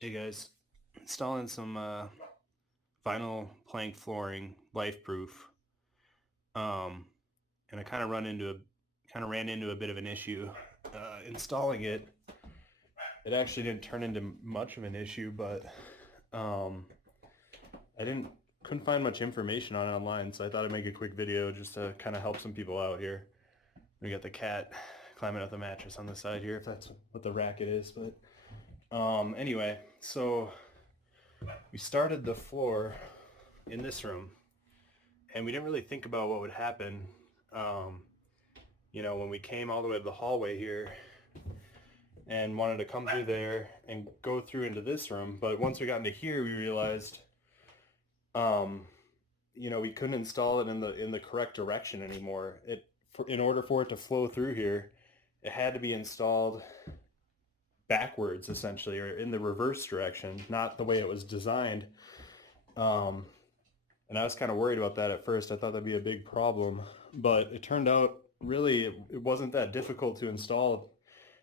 Hey guys, installing some vinyl plank flooring, Lifeproof, um, and I ran into a bit of an issue installing it. It actually didn't turn into much of an issue, but um, I couldn't find much information on it online, so I thought I'd make a quick video just to kind of help some people out here. We got the cat climbing up the mattress on the side here, if that's what the racket is. But anyway, so we started the floor in this room, and we didn't really think about what would happen. Um, when we came all the way to the hallway here and wanted to come through there and go through into this room, but once we got into here, we realized, um, we couldn't install it in the correct direction anymore. In order for it to flow through here, it had to be installed backwards, essentially, or in the reverse direction, not the way it was designed. Um, and I was kind of worried about that at first. I thought that'd be a big problem, but it turned out really it wasn't that difficult to install.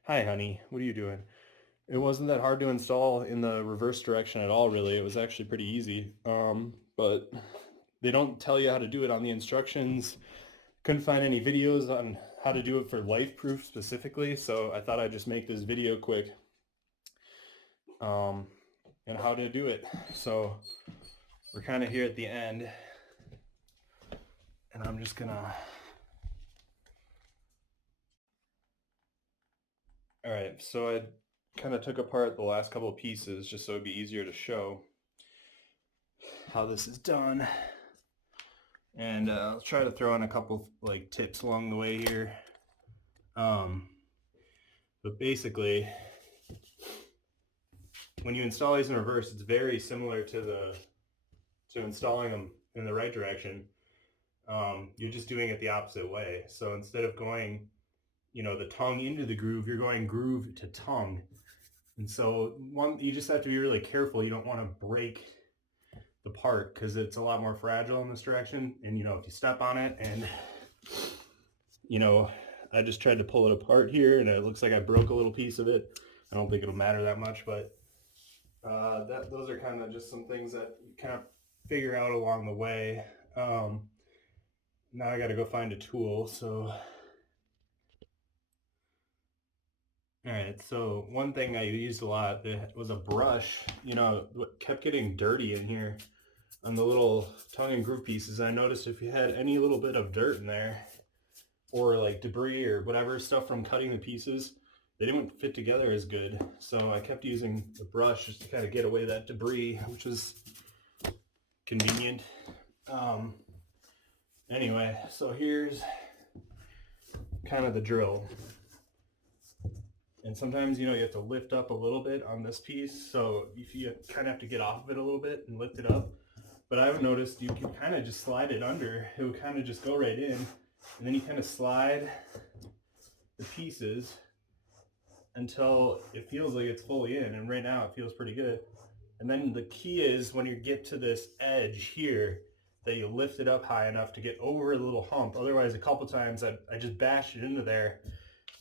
Hi, honey. What are you doing? It wasn't that hard to install in the reverse direction at all, really. It was actually pretty easy. But they don't tell you how to do it on the instructions. Couldn't find any videos on how to do it for Lifeproof specifically, so I thought I'd just make this video quick um, and how to do it. So we're kind of here at the end, and I'm just gonna... All right, so I kind of took apart the last couple of pieces just so it'd be easier to show how this is done. And I'll try to throw in a couple like tips along the way here. But basically, when you install these in reverse, it's very similar to installing them in the right direction. You're just doing it the opposite way. So instead of going, the tongue into the groove, you're going groove to tongue. And so you just have to be really careful. You don't want to break the part because it's a lot more fragile in this direction. And, if you step on it and, I just tried to pull it apart here and it looks like I broke a little piece of it. I don't think it'll matter that much, but those are kind of just some things that you kind of figure out along the way. Now I got to go find a tool. So, all right. So one thing I used a lot was a brush. What kept getting dirty in here on the little tongue and groove pieces. I noticed if you had any little bit of dirt in there or like debris or whatever stuff from cutting the pieces, they didn't fit together as good. So I kept using the brush just to kind of get away that debris, which was convenient. Anyway, so here's kind of the drill. And sometimes, you have to lift up a little bit on this piece. So if you kind of have to get off of it a little bit and lift it up. But I've noticed you can kind of just slide it under. It would kind of just go right in. And then you kind of slide the pieces until it feels like it's fully in. And right now it feels pretty good. And then the key is when you get to this edge here, that you lift it up high enough to get over the little hump. Otherwise, a couple times I just bashed it into there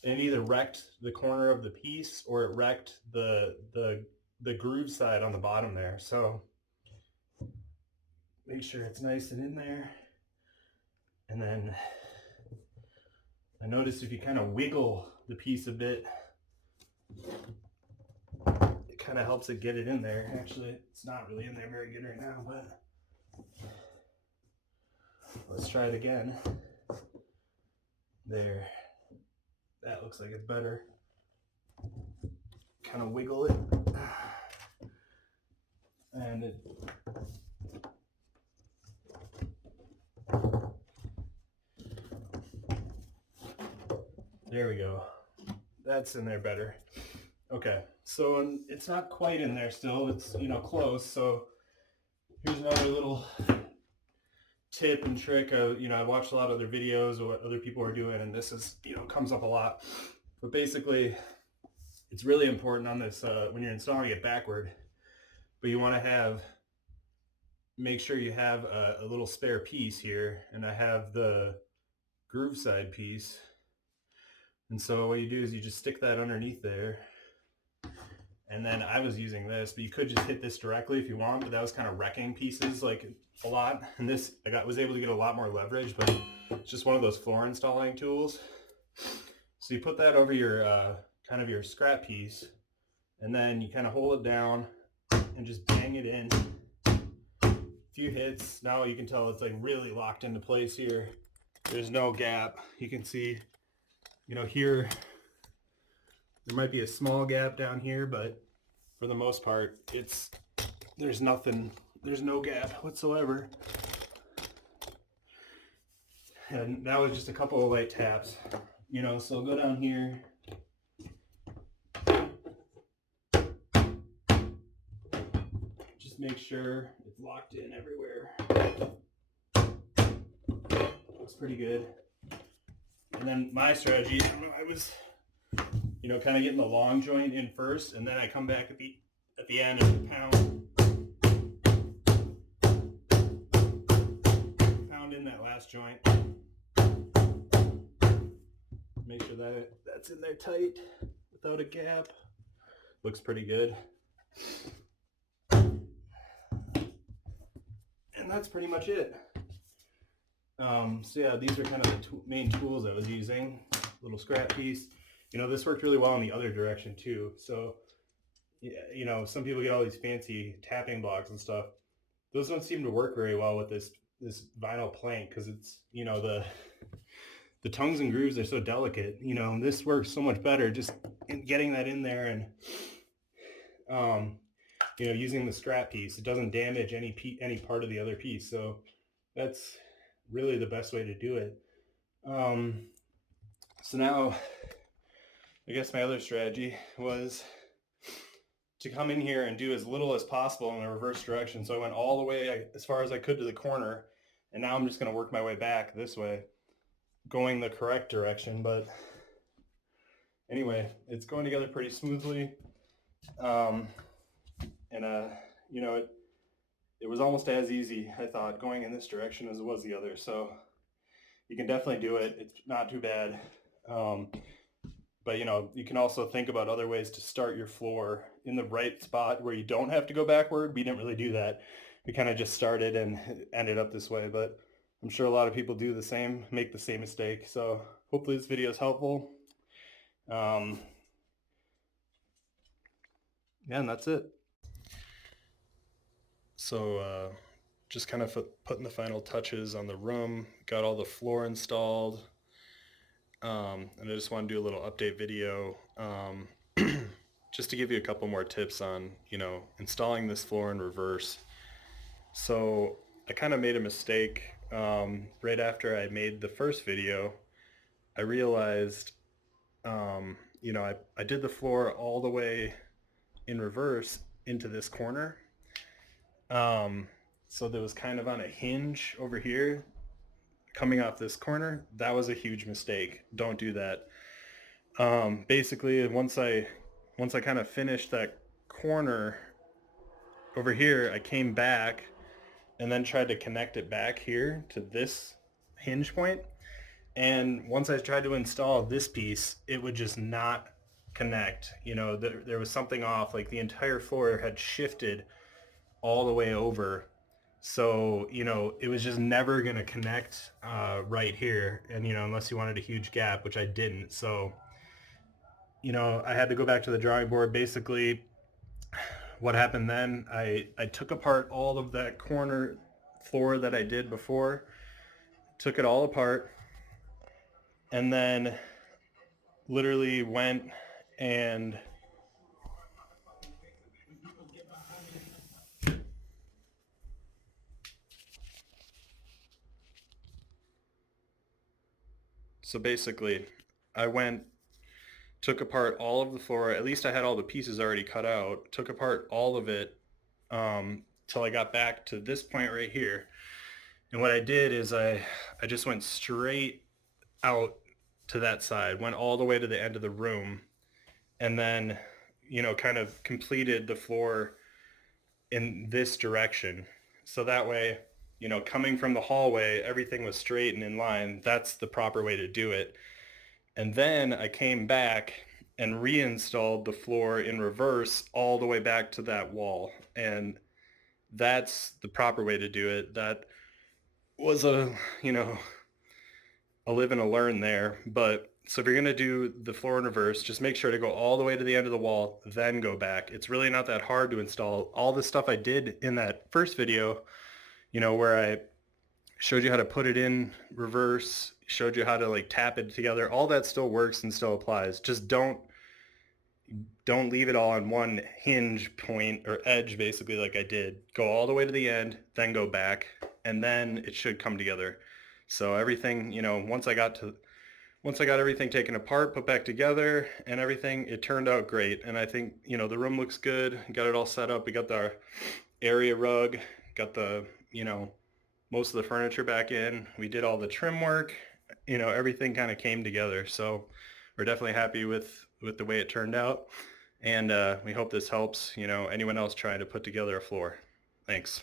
and it either wrecked the corner of the piece or it wrecked the groove side on the bottom there. So make sure it's nice and in there. And then I noticed if you kind of wiggle the piece a bit, it kind of helps it get it in there. Actually, it's not really in there very good right now, but let's try it again. There. That looks like it's better. Kind of wiggle it. And there we go. That's in there better. Okay, so it's not quite in there still. It's, close. So here's another little tip and trick. I watched a lot of other videos of what other people are doing, and this is, comes up a lot. But basically, it's really important on this when you're installing it backward. But you want to make sure you have a little spare piece here, and I have the groove side piece. And so what you do is you just stick that underneath there, And then I was using this, but you could just hit this directly if you want, but that was kind of wrecking pieces like a lot. And this, was able to get a lot more leverage, but it's just one of those floor installing tools. So you put that over your, kind of your scrap piece, and then you kind of hold it down and just bang it in. A few hits. Now you can tell it's like really locked into place here. There's no gap. You can see, you know, here, there might be a small gap down here, but for the most part, there's no gap whatsoever. And that was just a couple of light taps, you know, so go down here. Just make sure it's locked in everywhere. Looks pretty good. And then my strategy, I was, you know, kind of getting the long joint in first, and then I come back at the end and pound in that last joint. Make sure that that's in there tight without a gap. Looks pretty good. And that's pretty much it. So yeah, these are kind of the main tools I was using. Little scrap piece. You know, this worked really well in the other direction too. So, yeah, you know, some people get all these fancy tapping blocks and stuff. Those don't seem to work very well with this vinyl plank, because it's, you know, the tongues and grooves are so delicate. You know, this works so much better just getting that in there, and you know, using the scrap piece. It doesn't damage any part of the other piece. So that's really the best way to do it. So now, I guess my other strategy was to come in here and do as little as possible in the reverse direction. So I went all the way as far as I could to the corner, and now I'm just going to work my way back this way, going the correct direction. But anyway, it's going together pretty smoothly. You know, it was almost as easy, I thought, going in this direction as it was the other. So you can definitely do it. It's not too bad. But, you know, you can also think about other ways to start your floor in the right spot where you don't have to go backward. We didn't really do that. We kind of just started and ended up this way. But I'm sure a lot of people do the same, make the same mistake. So hopefully this video is helpful. Yeah, and that's it. So just kind of putting the final touches on the room, got all the floor installed. And I just want to do a little update video just to give you a couple more tips on, you know, installing this floor in reverse. So I kind of made a mistake right after I made the first video. I realized, you know, I did the floor all the way in reverse into this corner. So there was kind of on a hinge over here coming off this corner. That was a huge mistake. Don't do that. Basically, once I kind of finished that corner over here, I came back and then tried to connect it back here to this hinge point. And once I tried to install this piece, it would just not connect. You know, there was something off. Like the entire floor had shifted all the way over. So, you know, it was just never going to connect right here. And, you know, unless you wanted a huge gap, which I didn't. So, you know, I had to go back to the drawing board. Basically, what happened then, I took apart all of that corner floor that I did before, took it all apart, and then literally went and so basically I took apart all of the floor. At least I had all the pieces already cut out. Took apart all of it till I got back to this point right here. And what I did is I just went straight out to that side, went all the way to the end of the room, and then, you know, kind of completed the floor in this direction. So that way, you know, coming from the hallway, everything was straight and in line. That's the proper way to do it. And then I came back and reinstalled the floor in reverse all the way back to that wall. And that's the proper way to do it. That was you know, a live and a learn there. But so if you're going to do the floor in reverse, just make sure to go all the way to the end of the wall, then go back. It's really not that hard to install. All the stuff I did in that first video, where I showed you how to put it in reverse, showed you how to like tap it together, all that still works and still applies. Just don't leave it all on one hinge point or edge, basically, like I did. Go all the way to the end, then go back, and then it should come together. So everything, once I got everything taken apart, put back together and everything, it turned out great. And I think, the room looks good. Got it all set up. We got the area rug, got the, most of the furniture back in. We did all the trim work. Everything kind of came together. So we're definitely happy with the way it turned out. And we hope this helps, anyone else trying to put together a floor. Thanks.